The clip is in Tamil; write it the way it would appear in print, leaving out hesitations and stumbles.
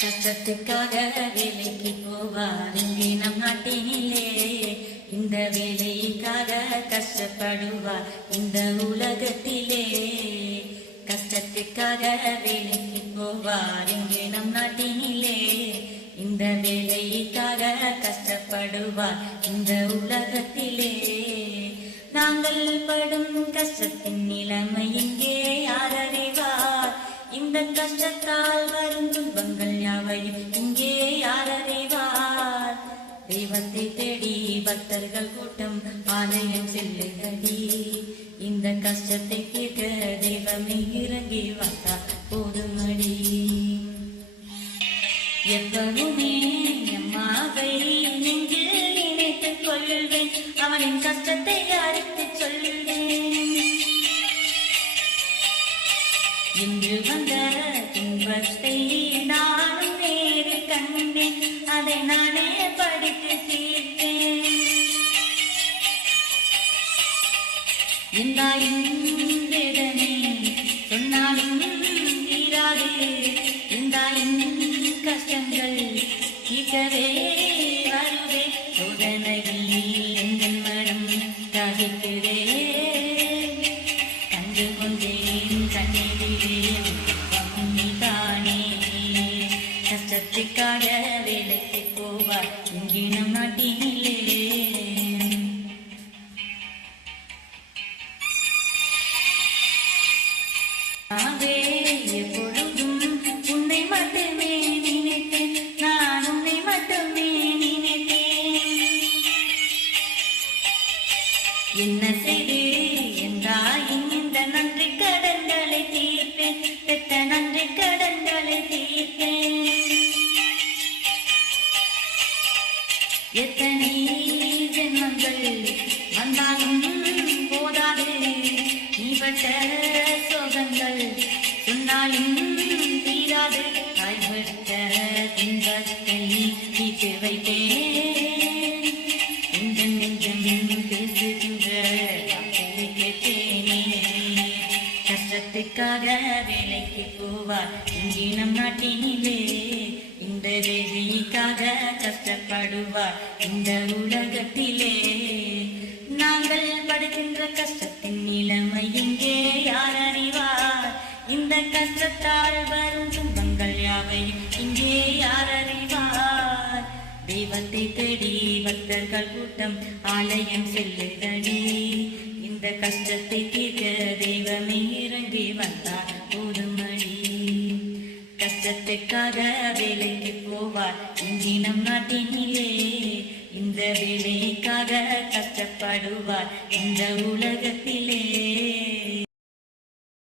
கஷ்டத்துக்காக வேலைக்கு போவார் இங்கே நம் நாட்டினிலே. இந்த வேலைக்காக கஷ்டப்படுவார் இந்த உலகத்திலே. கஷ்டத்துக்காக வேலைக்கு போவார் இங்கே நம் நாட்டினிலே. இந்த வேலைக்காக கஷ்டப்படுவார் இந்த உலகத்திலே. நாங்கள் படும் கஷ்டத்தின் நிலைமை இங்கே யார் அறிவார்? இந்த கஷ்டத்தால் வரும் துன்பங்கள் யாவையும் இங்கே யார் அறிவார்? தெய்வத்தை தேடி பக்தர்கள் கூட்டம் ஆலயம் செல்லுதடி. இந்த கஷ்டத்தை கேட்க தெய்வமே இறங்கி வந்தா போதுமடி. எப்பவுமே அம்மாவை நெஞ்சில் நினைத்துக் கொள்வேன், அவனின் கஷ்டத்தை அழைத்துச் சொல்வேன். இன்று வந்த துன்பத்தை நானும் நேரில் கண்டேன், அதை நானே படித்து தீர்த்தேன். எந்தாயின் வேதனை சொன்னாலும் தீராது, எந்தாயின் கஷ்டங்கள் தீர்க்கவே வருவே. சோதனையில் எங்கள் மனம் தவிக்கிறே, கண்டு கொண்டேன் கண்ணீரில் தானே. கஷ்டத்துக்காக வேலைக்கு போவார் இங்கே நம் நாட்டினிலே. எப்பொழுதும் உன்னை மட்டுமே நினைத்தேன், நான் உன்னை மட்டுமே நினைத்தேன். என்ன செய்து என்றாயின் இந்த நன்றி கடன்களை தீர்ப்பேன், பெற்ற நன்றி கடன்களை தீர்ப்பேன். எத்தனை ஜென்மங்கள் வந்தாலும் போதாது, நீ பட்ட சோகங்கள் சொன்னாலும் தீராது. கைவிட்ட துன்பத்தை தீர்த்து வைத்தேன், நெஞ்சம் பேசுகின்ற வார்த்தை கேட்டேனே. கஷ்டத்துக்காக வேலைக்கு போவார் இங்கே நம் நாட்டினிலே. இந்த வேலைக்காக கஷ்டப்படுவார் இந்த உலகத்திலே. நாங்கள் படுகின்ற கஷ்டத்தின் நிலைமை இங்கே யார் அறிவார்? இந்த கஷ்டத்தால் வரும் துன்பங்கள் யாவையும் இங்கே யார் அறிவார்? தெய்வத்தை தேடி பக்தர்கள் கூட்டம் ஆலயம் செல்லுதடி. இந்த கஷ்டத்தை தீர்க்க தெய்வமே இறங்கி வந்தார் போதுமடி. கஷ்டத்துக்காக வேலைக்கு போவார் இங்கே நம் நாட்டினிலே. இந்த வேலைக்காக கஷ்டப்படுவார் இந்த உலகத்திலே.